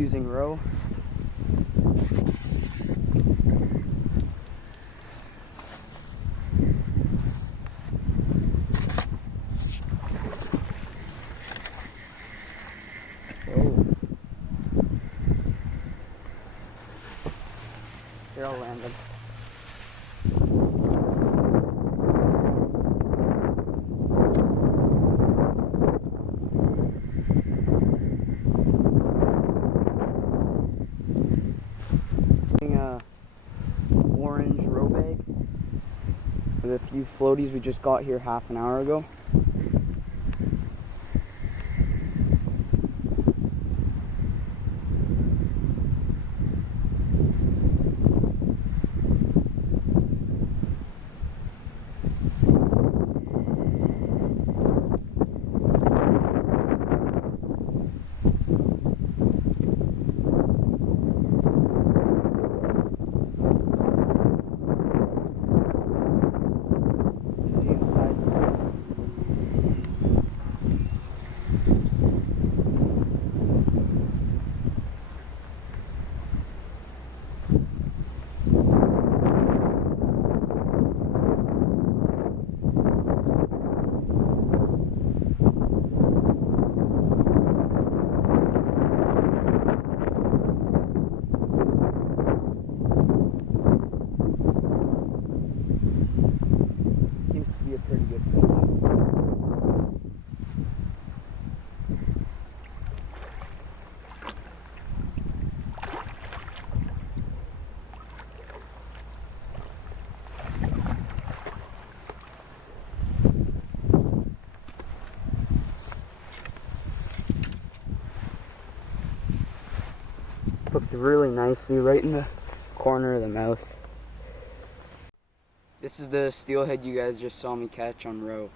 using roe. Oh. They're all random. Orange roe bag with a few floaties we just got here half an hour ago. Be a pretty good fish. Hooked really nicely right in the corner of the mouth. This is the steelhead you guys just saw me catch on roe.